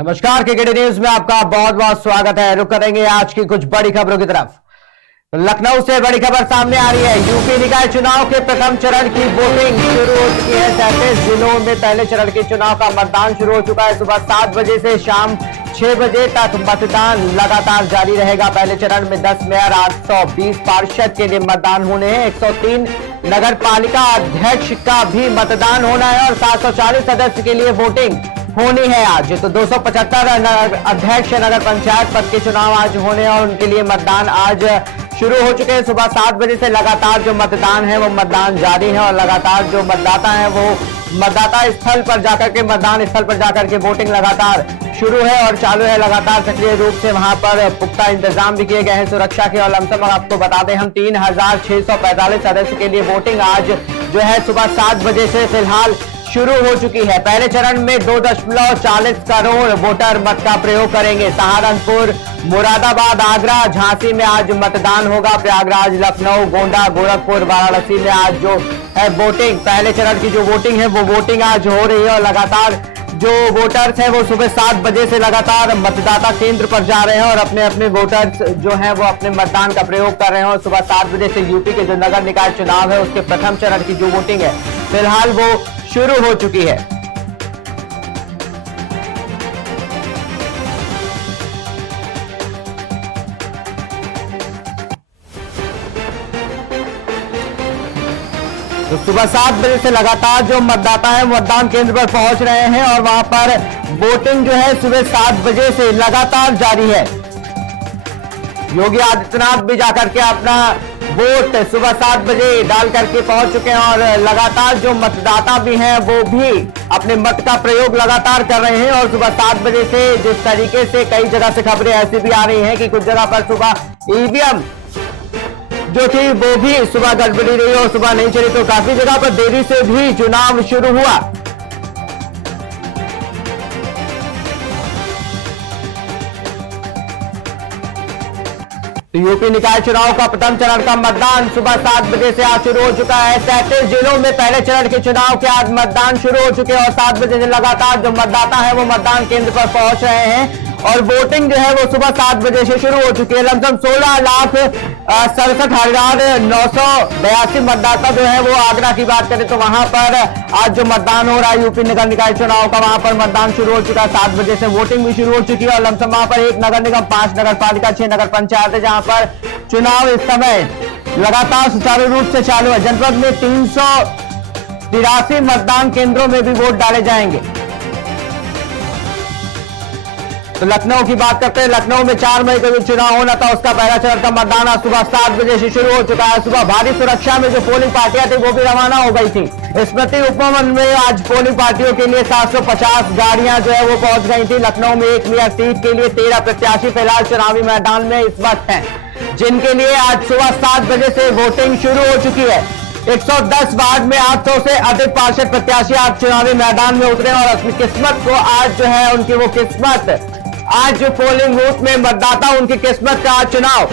नमस्कार, KKD news में आपका बहुत बहुत स्वागत है। रुक करेंगे आज की कुछ बड़ी खबरों की तरफ। लखनऊ से बड़ी खबर सामने आ रही है। यूपी निकाय चुनाव के प्रथम चरण की वोटिंग शुरू हो चुकी है। 37 जिलों में पहले चरण के चुनाव का मतदान शुरू हो चुका है। सुबह 7 बजे से शाम 6 बजे तक मतदान लगातार जारी रहेगा। पहले चरण में 10 मेयर, 820 पार्षद के लिए मतदान होने हैं। 103 नगर पालिका अध्यक्ष का भी मतदान होना है और 740 सदस्य के लिए वोटिंग होनी है आज। तो 275 अध्यक्ष नगर पंचायत पद के चुनाव आज होने और उनके लिए मतदान आज शुरू हो चुके हैं। सुबह 7 बजे से लगातार जो मतदान है वो मतदान जारी है और लगातार जो मतदाता है वो मतदाता स्थल पर जाकर के मतदान स्थल पर जाकर के वोटिंग लगातार शुरू है और चालू है। लगातार सक्रिय रूप से वहां पर पुख्ता इंतजाम भी किए गए हैं सुरक्षा के। और लमसम आपको बता दें हम 3645 सदस्य के लिए वोटिंग आज जो है सुबह 7 बजे से फिलहाल शुरू हो चुकी है। पहले चरण में 2.40 करोड़ वोटर मत का प्रयोग करेंगे। सहारनपुर, मुरादाबाद, आगरा, झांसी में आज मतदान होगा। प्रयागराज, लखनऊ, गोंडा, गोरखपुर, वाराणसी में आज जो है वोटिंग, पहले चरण की जो वोटिंग है वो वोटिंग आज हो रही है। और लगातार जो वोटर्स हैं वो सुबह 7 बजे से लगातार मतदाता केंद्र पर जा रहे हैं और अपने अपने वोटर्स जो हैं वो अपने मतदान का प्रयोग कर रहे हैं। और सुबह 7 बजे से यूपी के जो नगर निकाय चुनाव है उसके प्रथम चरण की जो वोटिंग है फिलहाल वो शुरू हो चुकी है। तो सुबह 7 बजे से लगातार जो मतदाता है मतदान केंद्र पर पहुंच रहे हैं और वहां पर वोटिंग जो है सुबह 7 बजे से लगातार जारी है। योगी आदित्यनाथ भी जाकर के अपना वोट सुबह 7 बजे डाल करके पहुंच चुके हैं और लगातार जो मतदाता भी हैं वो भी अपने मत का प्रयोग लगातार कर रहे हैं। और सुबह 7 बजे से जिस तरीके से कई जगह से खबरें ऐसी भी आ रही हैं कि कुछ जगह पर सुबह ईवीएम जो थी वो भी सुबह गड़बड़ी रही और सुबह नहीं चली, तो काफी जगह पर देरी से भी चुनाव शुरू हुआ। तो यूपी निकाय चुनाव का प्रथम चरण का मतदान सुबह 7 बजे से आज शुरू हो चुका है। 37 जिलों में पहले चरण के चुनाव के आज मतदान शुरू हो चुके हैं और 7 बजे से लगातार जो मतदाता है वो मतदान केंद्र पर पहुंच रहे हैं और वोटिंग जो है वो सुबह 7 बजे से शुरू हो चुकी है। लमसम 16,67,982 मतदाता जो है वो आगरा की बात करें तो वहां पर आज जो मतदान हो रहा है यूपी नगर निकाय चुनाव का, वहां पर मतदान शुरू हो चुका है। 7 बजे से वोटिंग भी शुरू हो चुकी है और लमसम वहां पर 1 नगर निगम, 5 नगर पालिका, 6 नगर पंचायत है जहां पर चुनाव इस समय लगातार सुचारू रूप से चालू है। जनपद में 383 मतदान केंद्रों में भी वोट डाले जाएंगे। तो लखनऊ की बात करते हैं। लखनऊ में 4 मई को जो चुनाव होना था उसका पहला चरण का मतदान आज सुबह 7 बजे से शुरू हो चुका है। सुबह भारी सुरक्षा में जो पोलिंग पार्टियां थी वो भी रवाना हो गई थी। स्मृति उपवन में आज पोलिंग पार्टियों के लिए 750 गाड़ियां जो है वो पहुंच गई थी। लखनऊ में 1 मेयर सीट के लिए 13 प्रत्याशी फिलहाल चुनावी मैदान में इस वक्त हैं, जिनके लिए आज सुबह 7 बजे से वोटिंग शुरू हो चुकी है। 110 वार्ड में 800 से अधिक पार्षद प्रत्याशी आज चुनावी मैदान में उतरे और अपनी किस्मत को आज जो है उनकी वो किस्मत, आज जो पोलिंग बूथ में मतदाता उनकी किस्मत का चुनाव।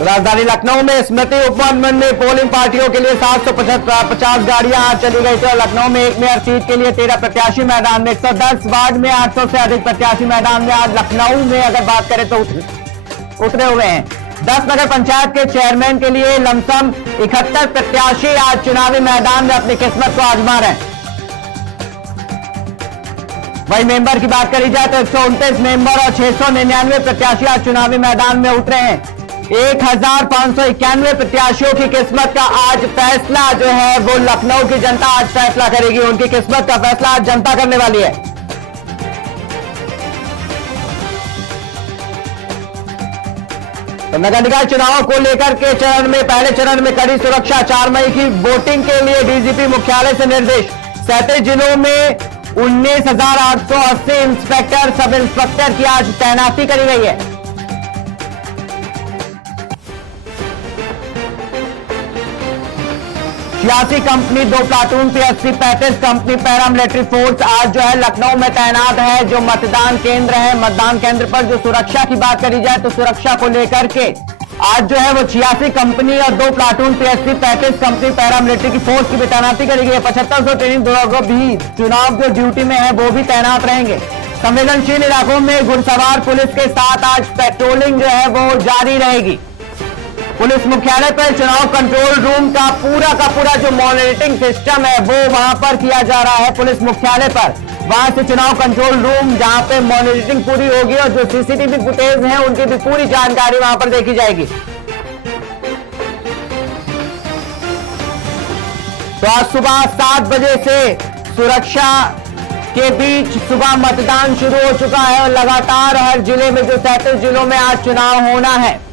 राजधानी लखनऊ में स्मृति उपवन में पोलिंग पार्टियों के लिए 750 गाड़ियां आज चली गई थी और लखनऊ में 1 मेयर सीट के लिए 13 प्रत्याशी मैदान में। 110 वार्ड में 800 से अधिक प्रत्याशी मैदान में आज लखनऊ में अगर बात करें तो उतरे हुए हैं। 10 नगर पंचायत के चेयरमैन के लिए लमसम 71 प्रत्याशी आज चुनावी मैदान में अपनी किस्मत को आजमा रहे हैं। वही मेंबर की बात करी जाए तो 129 मेंबर और 699 प्रत्याशी आज चुनावी मैदान में उतरे हैं। 1591 प्रत्याशियों की किस्मत का आज फैसला जो है वो लखनऊ की जनता आज फैसला करेगी। उनकी किस्मत का फैसला आज जनता करने वाली है। तो नगर निकाय चुनाव को लेकर के चरण में पहले चरण में कड़ी सुरक्षा। 4 मई की वोटिंग के लिए डीजीपी मुख्यालय से निर्देश। 37 जिलों में 19,880 इंस्पेक्टर, सब इंस्पेक्टर की आज तैनाती करी गई है। 86 company, 2 platoon PFC, 35 company paramilitary force आज जो है लखनऊ में तैनात है। जो मतदान केंद्र है, मतदान केंद्र पर जो सुरक्षा की बात करी जाए तो सुरक्षा को लेकर के आज जो है वो 86 कंपनी और 2 प्लाटून PFC, 35 कंपनी पैरामिलिट्री की फोर्स की भी तैनाती करी गई है। 7500 ट्रेनिंग लोग भी चुनाव जो ड्यूटी में है वो भी तैनात रहेंगे। संवेदनशील इलाकों में घुड़सवार पुलिस के साथ आज पेट्रोलिंग जो है वो जारी रहेगी। पुलिस मुख्यालय पर चुनाव कंट्रोल रूम का पूरा जो मॉनिटरिंग सिस्टम है वो वहां पर किया जा रहा है। पुलिस मुख्यालय पर वहां से चुनाव कंट्रोल रूम जहां पे मॉनिटरिंग पूरी होगी और जो सीसीटीवी फुटेज है उनकी भी पूरी जानकारी वहां पर देखी जाएगी। तो आज सुबह 7 बजे से सुरक्षा के बीच सुबह मतदान शुरू हो चुका है और लगातार हर जिले में जो 37 जिलों में आज चुनाव होना है।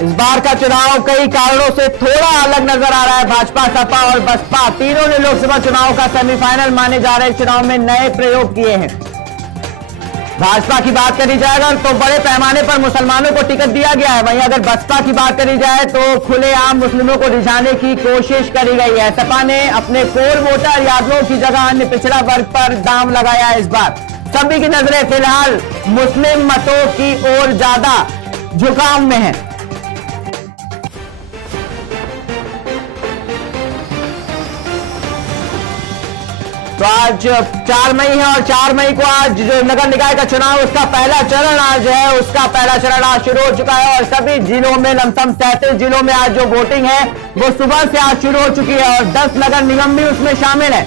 इस बार का चुनाव कई कारणों से थोड़ा अलग नजर आ रहा है। भाजपा, सपा और बसपा तीनों ने लोकसभा चुनाव का सेमीफाइनल माने जा रहे चुनाव में नए प्रयोग किए हैं। भाजपा की बात करी जाएगा तो बड़े पैमाने पर मुसलमानों को टिकट दिया गया है। वहीं अगर बसपा की बात करी जाए तो खुलेआम मुस्लिमों को रिझाने की कोशिश करी गई है। सपा ने अपने कोर वोटर यादवों की जगह अन्य पिछड़ा वर्ग पर दांव लगाया है। इस बार सभी की नजरें फिलहाल मुस्लिम मतों की ओर ज्यादा झुकाव में है। तो आज 4 मई है और 4 मई को आज जो नगर निकाय का चुनाव उसका पहला चरण आज है, उसका पहला चरण आज शुरू हो चुका है और सभी जिलों में लमसम 37 जिलों में आज जो वोटिंग है वो सुबह से आज शुरू हो चुकी है और 10 नगर निगम भी उसमें शामिल है।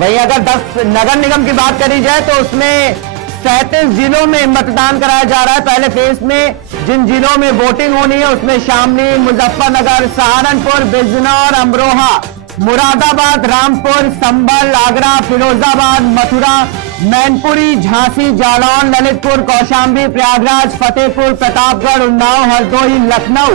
वहीं अगर 10 नगर निगम की बात करी जाए तो उसमें 37 जिलों में मतदान कराया जा रहा है। पहले फेज में जिन जिलों में वोटिंग होनी है उसमें शामली, मुजफ्फरनगर, सहारनपुर, बिजनौर, अमरोहा, मुरादाबाद, रामपुर, संभल, आगरा, फिरोजाबाद, मथुरा, मैनपुरी, झांसी, जालौन, ललितपुर, कौशाम्बी, प्रयागराज, फतेहपुर, प्रतापगढ़, उन्नाव, हरदोई, लखनऊ,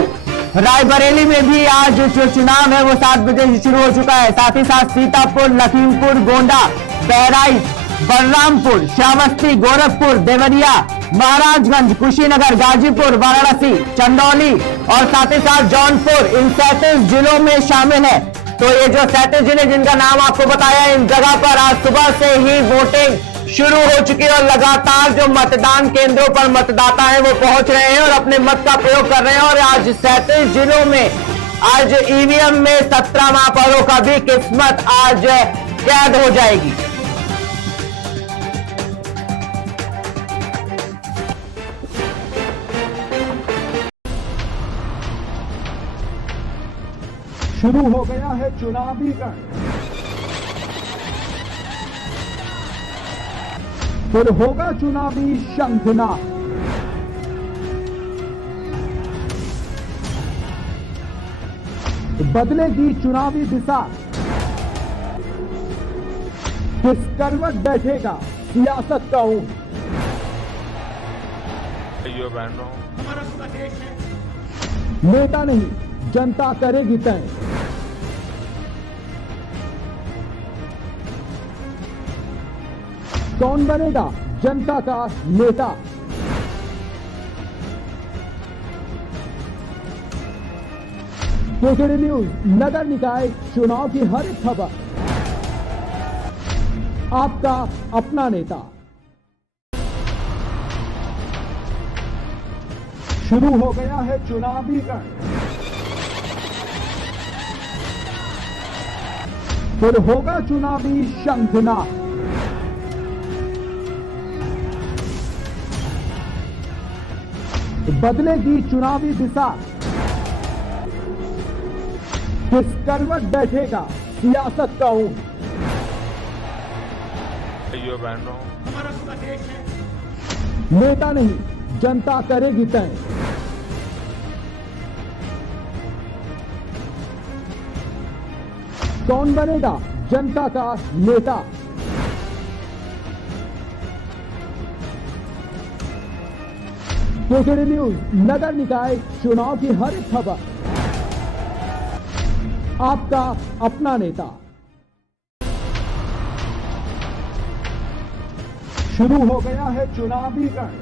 रायबरेली में भी आज जो चुनाव है वो 7 बजे से शुरू हो चुका है। साथ ही साथ सीतापुर, लखीमपुर, गोंडा, बहराइच, बलरामपुर, श्रावस्ती, गोरखपुर, देवरिया, महाराजगंज, कुशीनगर, गाजीपुर, वाराणसी, चंदौली और साथ ही साथ जौनपुर इन 37 जिलों में शामिल है। तो ये जो 37 जिले जिनका नाम आपको बताया इन जगह पर आज सुबह से ही वोटिंग शुरू हो चुकी है और लगातार जो मतदान केंद्रों पर मतदाता है वो पहुंच रहे हैं और अपने मत का प्रयोग कर रहे हैं। और आज 37 जिलों में आज ईवीएम में 17 महापौरों का भी किस्मत आज कैद हो जाएगी। शुरू हो गया है चुनावी रण, फिर होगा चुनावी शंखनाद। बदलेगी चुनावी दिशा, किस करवट बैठेगा सियासत का ऊंट। बहनों, हमारा पूरा देश है। नेता नहीं जनता करेगी तय। कौन बनेगा जनता का नेता। केकेडी न्यूज नगर निकाय चुनाव की हर एक खबर, आपका अपना नेता। शुरू हो गया है चुनावी रण, फिर होगा चुनावी शंखनाद। बदलेगी चुनावी दिशा, किस करवट बैठेगा सियासत का ऊंट। बहनों, हमारा पूरा देश है। नेता नहीं जनता करेगी तय। कौन बनेगा जनता का नेता। केकेडी न्यूज नगर निकाय चुनाव की हर एक खबर, आपका अपना नेता। शुरू हो गया है चुनावी रण,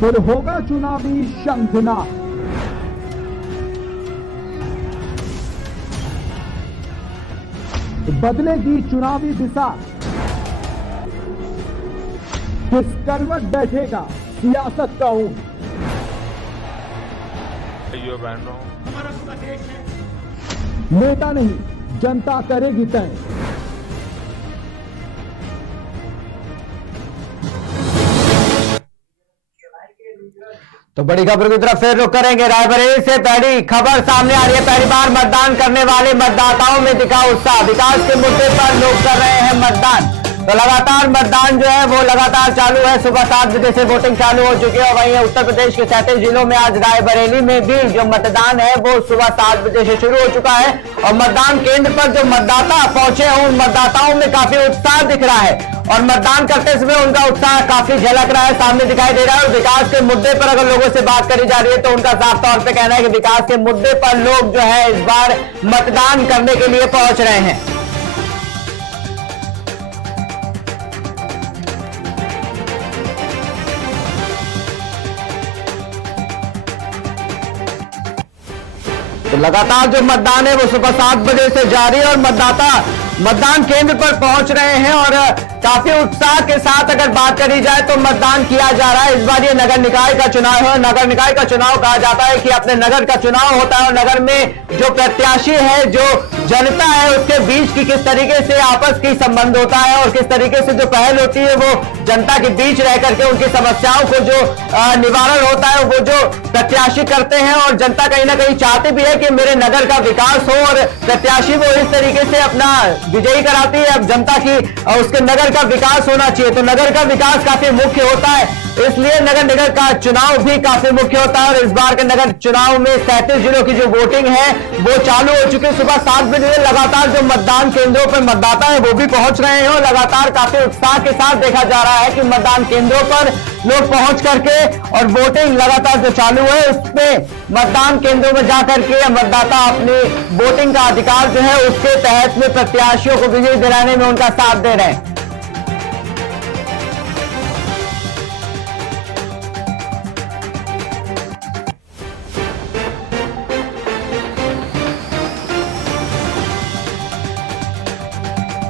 फिर होगा चुनावी शंखनाद। बदलेगी चुनावी दिशा, किस करवट बैठेगा सियासत का ऊंट। भाइयों बहनों, नेता नहीं जनता करेगी तय। तो बड़ी खबर की तरफ फिर रुक करेंगे। रायबरेली से पहली खबर सामने आ रही है। पहली बार मतदान करने वाले मतदाताओं में दिखा उत्साह। विकास के मुद्दे पर लोग कर रहे हैं मतदान। तो लगातार मतदान जो है वो लगातार चालू है। सुबह 7 बजे से वोटिंग चालू हो चुकी है। वहीं उत्तर प्रदेश के 37 जिलों में आज रायबरेली में भी जो मतदान है वो सुबह 7 बजे से शुरू हो चुका है। और मतदान केंद्र पर जो मतदाता पहुंचे हैं उन मतदाताओं में काफी उत्साह दिख रहा है और मतदान करते समय उनका उत्साह काफी झलक रहा है, सामने दिखाई दे रहा है। और विकास के मुद्दे पर अगर लोगों से बात करी जा रही है तो उनका साफ तौर पे कहना है कि विकास के मुद्दे पर लोग जो है इस बार मतदान करने के लिए पहुंच रहे हैं। तो लगातार जो मतदान है वो सुबह 7 बजे से जारी है और मतदाता मतदान केंद्र पर पहुंच रहे हैं और काफी उत्साह के साथ अगर बात करी जाए तो मतदान किया जा रहा है। इस बार ये नगर निकाय का चुनाव है। नगर निकाय का चुनाव कहा जाता है कि अपने नगर का चुनाव होता है और नगर में जो प्रत्याशी है, जो जनता है, उसके बीच की किस तरीके से आपस की संबंध होता है और किस तरीके से जो पहल होती है वो जनता के बीच रह करके उनकी समस्याओं को जो निवारण होता है वो जो प्रत्याशी करते हैं। और जनता कहीं ना कहीं चाहती भी है कि मेरे नगर का विकास हो और प्रत्याशी वो इस तरीके से अपना विजयी कराती है। अब जनता की उसके नगर का विकास होना चाहिए, तो नगर का विकास काफी मुख्य होता है, इसलिए नगर निगम का चुनाव भी काफी मुख्य होता है। और इस बार के नगर चुनाव में 37 जिलों की जो वोटिंग है वो चालू हो चुकी है। सुबह 7 बजे लगातार जो मतदान केंद्रों पर मतदाता है वो भी पहुंच रहे हैं और लगातार काफी उत्साह के साथ देखा जा रहा है कि मतदान केंद्रों पर लोग पहुंच करके और वोटिंग लगातार जो चालू है उसमें मतदान केंद्रों में जाकर के मतदाता अपने वोटिंग का अधिकार जो है उसके तहत में प्रत्याशियों को विजयी दिलाने में उनका साथ दे रहे हैं।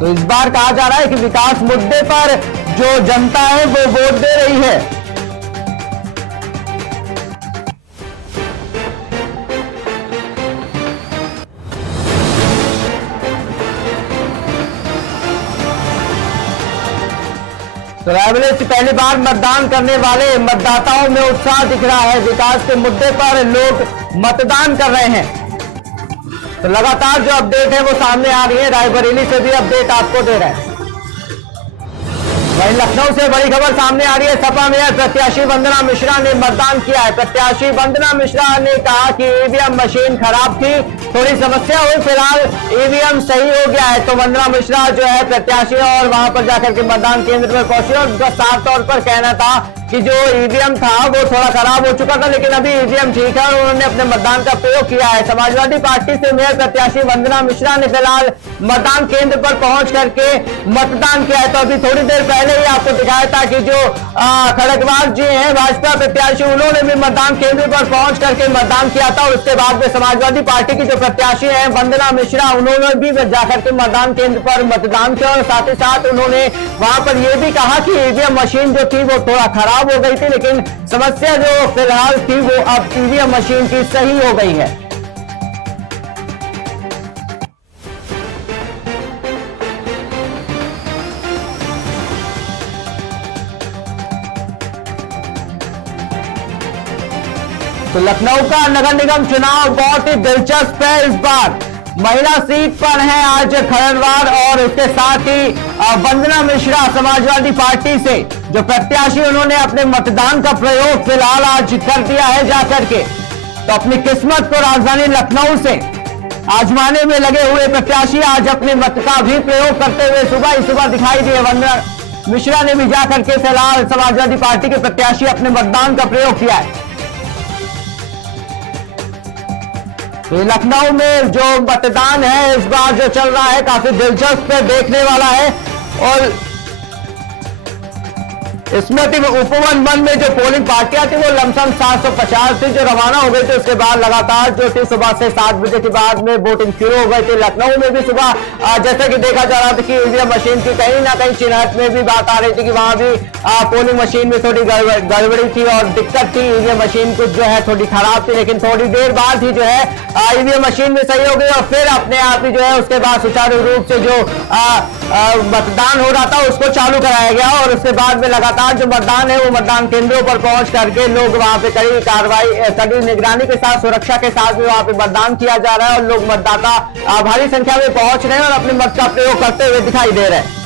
तो इस बार कहा जा रहा है कि विकास मुद्दे पर जो जनता है वो वोट दे रही है। तो रायबरेली से पहली बार मतदान करने वाले मतदाताओं में उत्साह दिख रहा है। विकास के मुद्दे पर लोग मतदान कर रहे हैं। तो लगातार जो अपडेट है वो सामने आ रही है। रायबरेली से भी अपडेट आपको दे रहे हैं। वहीं लखनऊ से बड़ी खबर सामने आ रही है। सपा मेयर प्रत्याशी वंदना मिश्रा ने मतदान किया है। प्रत्याशी वंदना मिश्रा ने कहा कि ईवीएम मशीन खराब थी, थोड़ी समस्या हुई, फिलहाल ईवीएम सही हो गया है। तो वंदना मिश्रा जो है प्रत्याशी और वहां पर जाकर के मतदान केंद्र पर पहुंची और उनका साफ तौर पर कहना था कि जो ईवीएम था वो थोड़ा खराब हो चुका था लेकिन अभी ईवीएम ठीक है और उन्होंने अपने मतदान का प्रयोग किया है। समाजवादी पार्टी से मेयर प्रत्याशी वंदना मिश्रा ने फिलहाल मतदान केंद्र पर पहुंच करके मतदान किया है। तो अभी थोड़ी देर पहले ही आपको दिखाया था कि जो खड़गवाल जी हैं भाजपा प्रत्याशी, उन्होंने भी मतदान केंद्र पर पहुंच करके मतदान किया था और उसके बाद में समाजवादी पार्टी की जो प्रत्याशी हैं वंदना मिश्रा, उन्होंने भी जाकर के मतदान केंद्र पर मतदान किया और साथ ही साथ उन्होंने वहां पर यह भी कहा कि ईवीएम मशीन जो थी वो थोड़ा खराब हो गई थी लेकिन समस्या जो फिलहाल थी वो अब ईवीएम मशीन की सही हो गई है। तो लखनऊ का नगर निगम चुनाव बहुत ही दिलचस्प है। इस बार महिला सीट पर है आज खरड़वार और उसके साथ ही वंदना मिश्रा समाजवादी पार्टी से जो प्रत्याशी, उन्होंने अपने मतदान का प्रयोग फिलहाल आज कर दिया है जाकर के। तो अपनी किस्मत को राजधानी लखनऊ से आजमाने में लगे हुए प्रत्याशी आज अपने मत का भी प्रयोग करते हुए सुबह ही सुबह दिखाई दिए। वंदना मिश्रा ने भी जाकर के फिलहाल समाजवादी पार्टी के प्रत्याशी अपने मतदान का प्रयोग किया है। तो लखनऊ में जो मतदान है इस बार जो चल रहा है काफी दिलचस्प देखने वाला है। और इसमें उपवन वन में जो पोलिंग पार्टियां थी वो लमसम 750 थी जो रवाना हो गई थी। उसके बाद लगातार जो थी सुबह से 7 बजे के बाद में वोटिंग शुरू हो गई थी। लखनऊ में भी सुबह जैसे कि देखा जा रहा था कि ईवीएम मशीन की कहीं ना कहीं चिन्हट में भी बात आ रही थी कि वहां भी पोलिंग मशीन में थोड़ी गड़बड़ी थी और दिक्कत थी। ईवीएम मशीन कुछ जो है थोड़ी खराब थी, लेकिन थोड़ी देर बाद ही जो है ईवीएम मशीन में सही हो गई और फिर अपने आप ही जो है उसके बाद सुचारू रूप से जो मतदान हो रहा था उसको चालू कराया गया। और उसके बाद में लगातार जो मतदान है वो मतदान केंद्रों पर पहुंच करके लोग वहां पे कड़ी कार्रवाई, कड़ी निगरानी के साथ, सुरक्षा के साथ भी वहां पे मतदान किया जा रहा है और लोग मतदाता भारी संख्या में पहुंच रहे हैं और अपने मत का प्रयोग करते हुए दिखाई दे रहे हैं।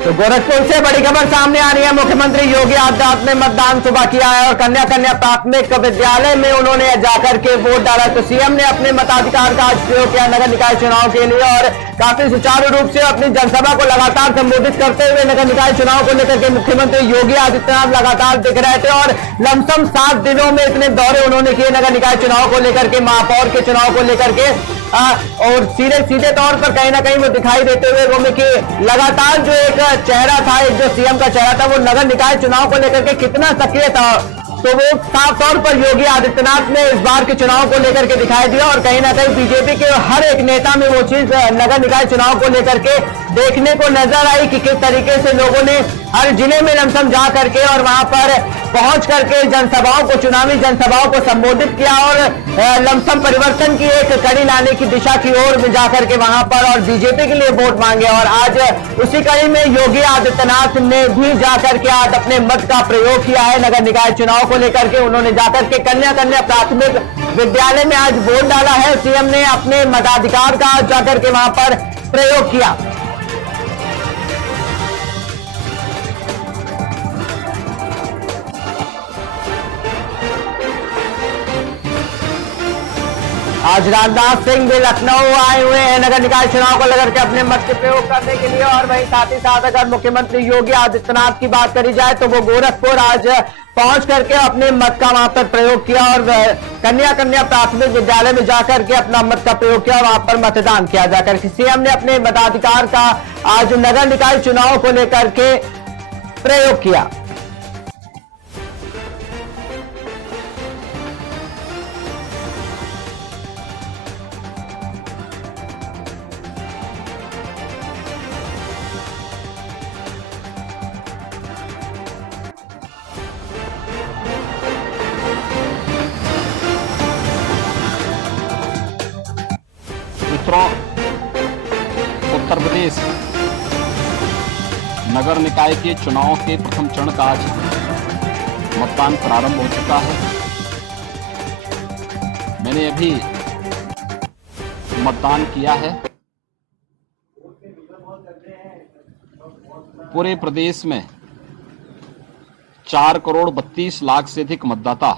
तो गोरखपुर से बड़ी खबर सामने आ रही है। मुख्यमंत्री योगी आदित्यनाथ ने मतदान सुबह किया है और कन्या प्राथमिक विद्यालय में उन्होंने जाकर के वोट डाला। तो सीएम ने अपने मताधिकार का आज प्रयोग किया नगर निकाय चुनाव के लिए और काफी सुचारू रूप से अपनी जनसभा को लगातार संबोधित करते हुए नगर निकाय चुनाव को लेकर के मुख्यमंत्री योगी आदित्यनाथ लगातार दिख रहे थे और लमसम 7 दिनों में इतने दौरे उन्होंने किए नगर निकाय चुनाव को लेकर के, महापौर के चुनाव को लेकर के। और सीधे तौर पर कहीं ना कहीं वो दिखाई देते हुए वो कि लगातार जो एक चेहरा था, एक जो सीएम का चेहरा था, वो नगर निकाय चुनाव को लेकर के कितना सक्रिय था, तो वो साफ तौर पर योगी आदित्यनाथ ने इस बार के चुनाव को लेकर के दिखाई दिया। और कहीं ना कहीं बीजेपी के हर एक नेता में वो चीज नगर निकाय चुनाव को लेकर के देखने को नजर आई कि किस तरीके से लोगों ने हर जिले में लमसम जा करके और वहां पर पहुंच करके जनसभाओं को, चुनावी जनसभाओं को संबोधित किया और लमसम परिवर्तन की एक कड़ी लाने की दिशा की ओर में जाकर के वहां पर और बीजेपी के लिए वोट मांगे। और आज उसी कड़ी में योगी आदित्यनाथ ने भी जाकर के आज अपने मत का प्रयोग किया है नगर निकाय चुनाव को लेकर के। उन्होंने जाकर के कन्या प्राथमिक विद्यालय में आज वोट डाला है। सीएम ने अपने मताधिकार का आज जाकर के वहां पर प्रयोग किया। आज राजनाथ सिंह भी लखनऊ आए हुए हैं नगर निकाय चुनाव को लेकर के अपने मत के प्रयोग करने के लिए। और वहीं साथ ही साथ अगर मुख्यमंत्री योगी आदित्यनाथ की बात करी जाए तो वो गोरखपुर आज पहुंच करके अपने मत का वहां पर प्रयोग किया और कन्या प्राथमिक विद्यालय में जाकर के अपना मत का प्रयोग किया, वहां पर मतदान किया जाकर के। सीएम ने अपने मताधिकार का आज नगर निकाय चुनाव को लेकर के प्रयोग किया। मित्रों, उत्तर प्रदेश नगर निकाय के चुनाव के प्रथम चरण का आज मतदान प्रारंभ हो चुका है। मैंने अभी मतदान किया है। पूरे प्रदेश में 4,32,00,000 से अधिक मतदाता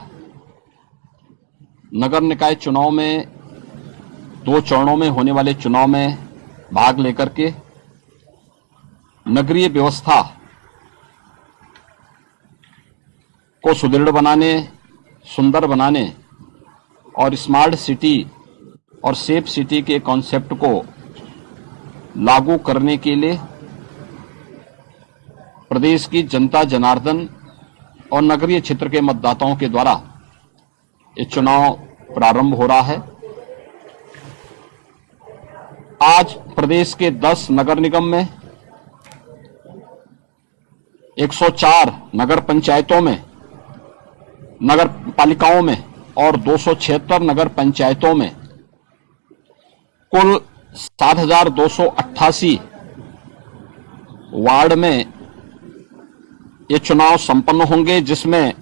नगर निकाय चुनाव में 2 चरणों में होने वाले चुनाव में भाग लेकर के नगरीय व्यवस्था को सुदृढ़ बनाने, सुंदर बनाने और स्मार्ट सिटी और सेफ सिटी के कॉन्सेप्ट को लागू करने के लिए प्रदेश की जनता जनार्दन और नगरीय क्षेत्र के मतदाताओं के द्वारा ये चुनाव प्रारंभ हो रहा है। आज प्रदेश के 10 नगर निगम में 104 नगर पंचायतों में, नगर पालिकाओं में और 276 नगर पंचायतों में कुल 7,288 वार्ड में ये चुनाव संपन्न होंगे, जिसमें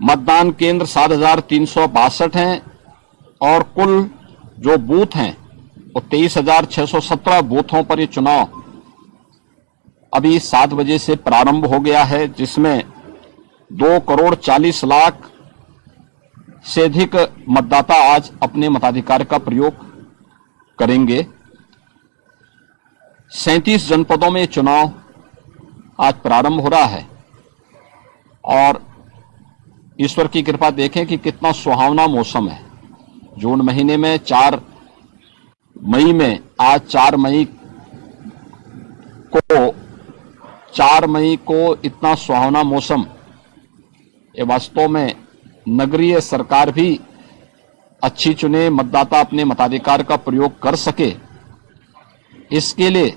मतदान केंद्र 7,362 हैं और कुल जो बूथ हैं वो 23,617 बूथों पर ये चुनाव अभी 7 बजे से प्रारंभ हो गया है, जिसमें 2,40,00,000 से अधिक मतदाता आज अपने मताधिकार का प्रयोग करेंगे। 37 जनपदों में चुनाव आज प्रारंभ हो रहा है और ईश्वर की कृपा देखें कि कितना सुहावना मौसम है। जून महीने में 4 मई में आज 4 मई को इतना सुहावना मौसम, ये वास्तव में नगरीय सरकार भी अच्छी चुने, मतदाता अपने मताधिकार का प्रयोग कर सके, इसके लिए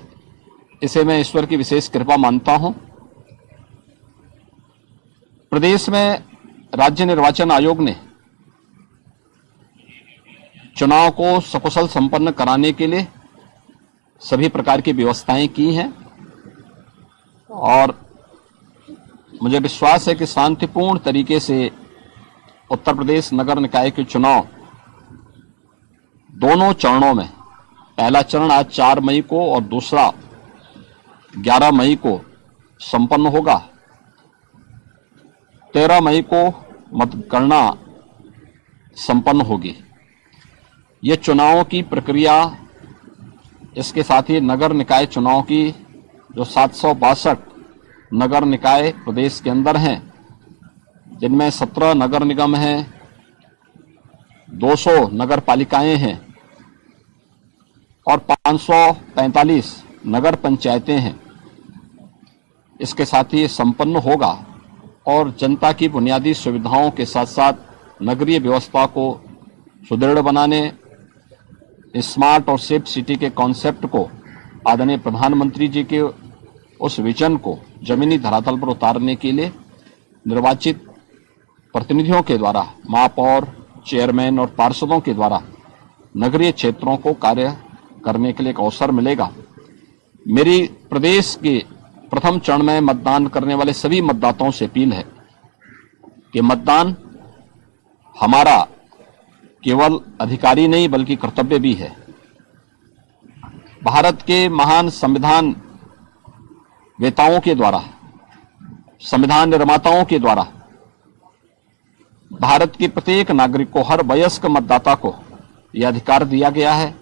इसे मैं ईश्वर की विशेष कृपा मानता हूं। प्रदेश में राज्य निर्वाचन आयोग ने चुनाव को सकुशल संपन्न कराने के लिए सभी प्रकार की व्यवस्थाएं की हैं और मुझे विश्वास है कि शांतिपूर्ण तरीके से उत्तर प्रदेश नगर निकाय के चुनाव दोनों चरणों में, पहला चरण आज 4 मई को और दूसरा 11 मई को संपन्न होगा। 13 मई को मतगणना संपन्न होगी। ये चुनावों की प्रक्रिया, इसके साथ ही नगर निकाय चुनाव की जो 762 नगर निकाय प्रदेश के अंदर हैं, जिनमें 17 नगर निगम हैं, 200 नगर पालिकाएं हैं और 545 नगर पंचायतें हैं, इसके साथ ही संपन्न होगा और जनता की बुनियादी सुविधाओं के साथ साथ नगरीय व्यवस्था को सुदृढ़ बनाने, स्मार्ट और सेफ सिटी के कॉन्सेप्ट को, आदरणीय प्रधानमंत्री जी के उस विजन को जमीनी धरातल पर उतारने के लिए निर्वाचित प्रतिनिधियों के द्वारा, महापौर, चेयरमैन और पार्षदों के द्वारा नगरीय क्षेत्रों को कार्य करने के लिए एक अवसर मिलेगा। मेरी प्रदेश के प्रथम चरण में मतदान करने वाले सभी मतदाताओं से अपील है कि मतदान हमारा केवल अधिकारी नहीं बल्कि कर्तव्य भी है। भारत के महान संविधान वेताओं के द्वारा, संविधान निर्माताओं के द्वारा भारत के प्रत्येक नागरिक को, हर वयस्क मतदाता को यह अधिकार दिया गया है।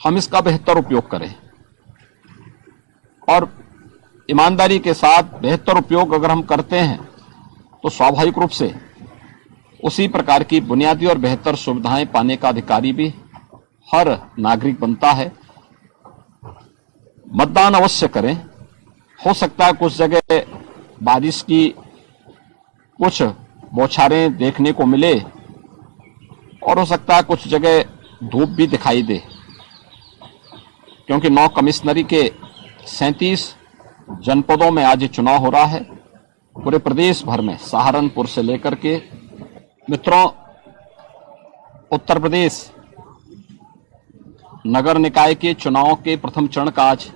हम इसका बेहतर उपयोग करें और ईमानदारी के साथ बेहतर उपयोग अगर हम करते हैं तो स्वाभाविक रूप से उसी प्रकार की बुनियादी और बेहतर सुविधाएं पाने का अधिकारी भी हर नागरिक बनता है। मतदान अवश्य करें। हो सकता है कुछ जगह बारिश की कुछ बौछारें देखने को मिले और हो सकता है कुछ जगह धूप भी दिखाई दे, क्योंकि 9 कमिश्नरी के 37 जनपदों में आज ये चुनाव हो रहा है, पूरे प्रदेश भर में, सहारनपुर से लेकर के। मित्रों, उत्तर प्रदेश नगर निकाय के चुनाव के प्रथम चरण का आज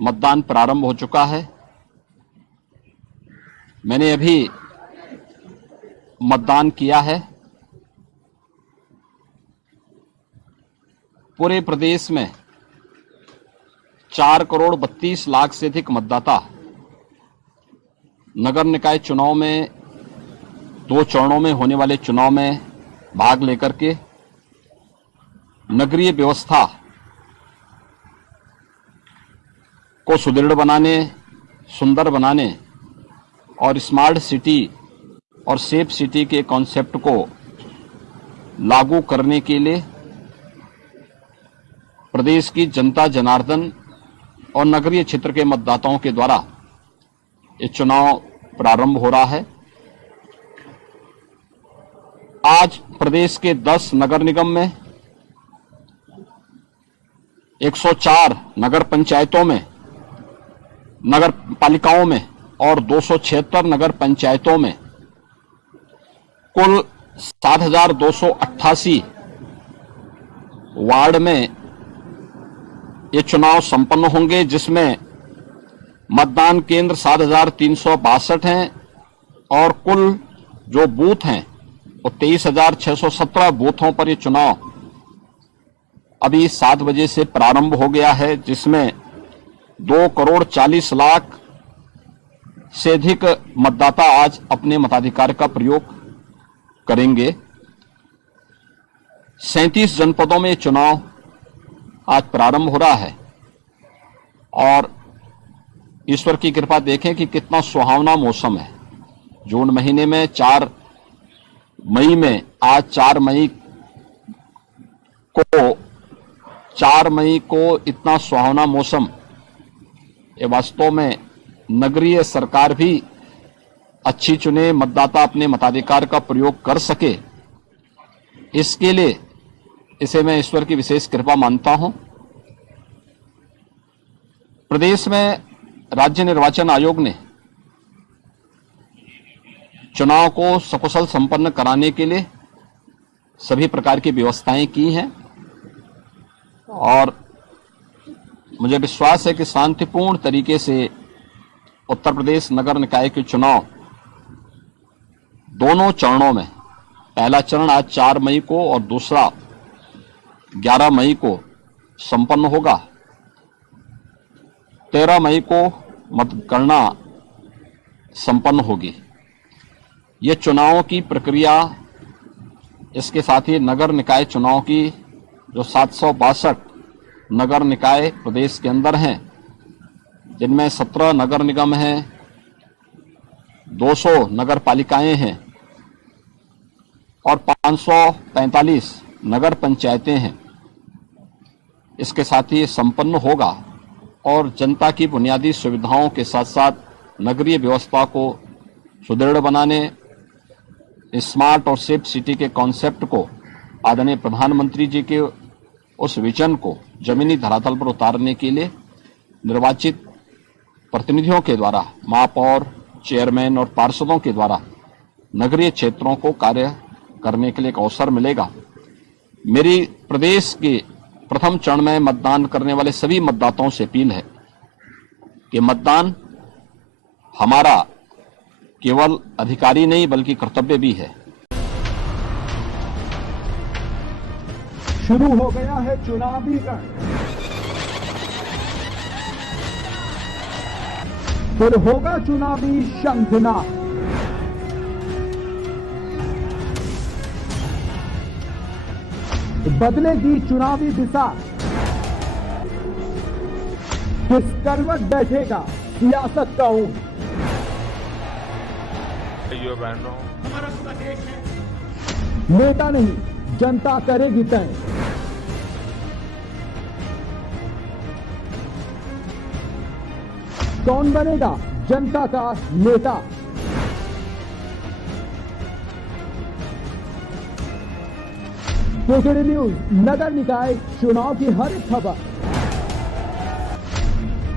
मतदान प्रारंभ हो चुका है। मैंने अभी मतदान किया है। पूरे प्रदेश में 4 करोड़ 32 लाख से अधिक मतदाता नगर निकाय चुनाव में, 2 चरणों में होने वाले चुनाव में भाग लेकर के नगरीय व्यवस्था को सुदृढ़ बनाने, सुंदर बनाने और स्मार्ट सिटी और सेफ सिटी के कॉन्सेप्ट को लागू करने के लिए प्रदेश की जनता जनार्दन और नगरीय क्षेत्र के मतदाताओं के द्वारा ये चुनाव प्रारंभ हो रहा है। आज प्रदेश के 10 नगर निगम में, 104 नगर पंचायतों में, नगर पालिकाओं में और 276 नगर पंचायतों में कुल 7,288 वार्ड में ये चुनाव संपन्न होंगे, जिसमें मतदान केंद्र 7,362 हैं और कुल जो बूथ हैं वो 23,617 बूथों पर ये चुनाव अभी 7 बजे से प्रारंभ हो गया है, जिसमें 2 करोड़ 40 लाख से अधिक मतदाता आज अपने मताधिकार का प्रयोग करेंगे। 37 जनपदों में चुनाव आज प्रारंभ हो रहा है और ईश्वर की कृपा देखें कि कितना सुहावना मौसम है। जून महीने में 4 मई में, आज 4 मई को इतना सुहावना मौसम, ये वास्तव में नगरीय सरकार भी अच्छी चुने, मतदाता अपने मताधिकार का प्रयोग कर सके, इसके लिए इसे मैं ईश्वर की विशेष कृपा मानता हूं। प्रदेश में राज्य निर्वाचन आयोग ने चुनाव को सकुशल संपन्न कराने के लिए सभी प्रकार की व्यवस्थाएं की हैं और मुझे विश्वास है कि शांतिपूर्ण तरीके से उत्तर प्रदेश नगर निकाय के चुनाव दोनों चरणों में, पहला चरण आज 4 मई को और दूसरा 11 मई को संपन्न होगा। 13 मई को मतगणना संपन्न होगी। ये चुनावों की प्रक्रिया, इसके साथ ही नगर निकाय चुनाव की जो 762 नगर निकाय प्रदेश के अंदर हैं, जिनमें 17 नगर निगम हैं, 200 नगर पालिकाएं हैं और 545 नगर पंचायतें हैं, इसके साथ ही संपन्न होगा और जनता की बुनियादी सुविधाओं के साथ साथ नगरीय व्यवस्था को सुदृढ़ बनाने, स्मार्ट और सेफ सिटी के कॉन्सेप्ट को, आदरणीय प्रधानमंत्री जी के उस विजन को जमीनी धरातल पर उतारने के लिए निर्वाचित प्रतिनिधियों के द्वारा, महापौर, चेयरमैन और पार्षदों के द्वारा नगरीय क्षेत्रों को कार्य करने के लिए एक अवसर मिलेगा। मेरी प्रदेश के प्रथम चरण में मतदान करने वाले सभी मतदाताओं से अपील है कि मतदान हमारा केवल अधिकारी नहीं बल्कि कर्तव्य भी है। शुरू हो गया है चुनावी रण, फिर होगा चुनावी शंखनाद। बदलेगी चुनावी दिशा, किस करवट बैठेगा सियासत का ऊंट। भाइयों बहनों, नेता नहीं जनता करेगी तय। कौन बनेगा जनता का नेता? केकेडी न्यूज नगर निकाय चुनाव की हर एक खबर,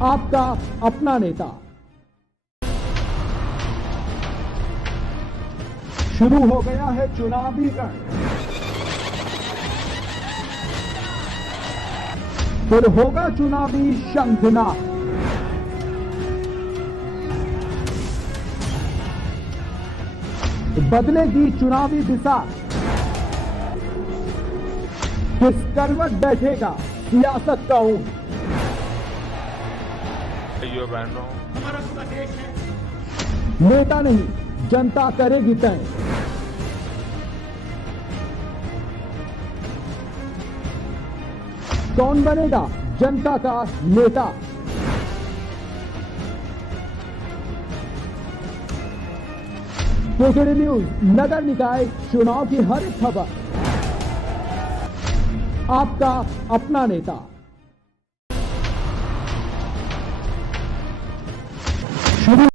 आपका अपना नेता। शुरू हो गया है चुनावी रण, फिर होगा चुनावी शंखनाद। बदलेगी चुनावी दिशा, किस करवट बैठेगा सियासत का ऊंट। भाइयों बहनों, नेता नहीं जनता करेगी तय। कौन बनेगा जनता का नेता? केकेडी न्यूज नगर निकाय चुनाव की हर एक खबर, आपका अपना नेता। शुरू